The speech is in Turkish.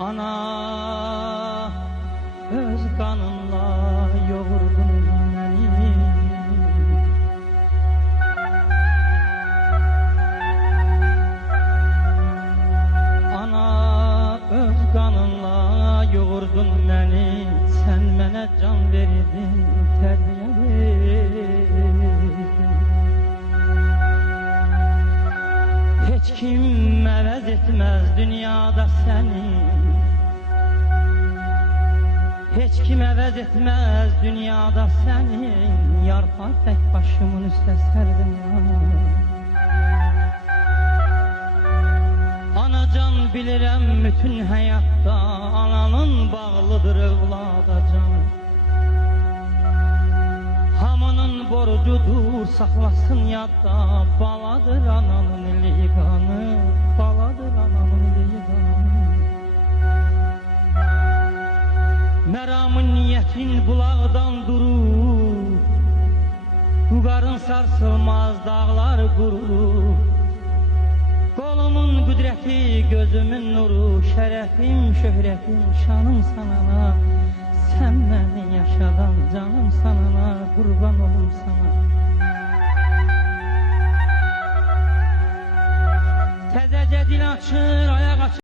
Ana öz kanınla yoğurdun beni. Ana öz kanınla yoğurdun beni. Sen mənə can verdin, terbiye verdin. Hiç kim əvəz etmez dünyada seni. Hiç kim əvəz etmez dünyada seni. Yarpaq tek başımın üstə sərdim. Anacan bilirəm bütün həyatda ananın bağlıdır övlada can. Hamının borcudur saxlasın yadda. Baladır ananın liqanı, baladır ananın liqanı. Məramın niyetin bulağdan durur. Uqarın sarsılmaz dağlar qurur. Kolumun qüdrəti, gözümün nuru. Şərəfim, şöhrətim, şanım sanana. Sən məni yaşadan canım sanana. Qurban olum sana. Təzəcə dil açır, ayaq açır.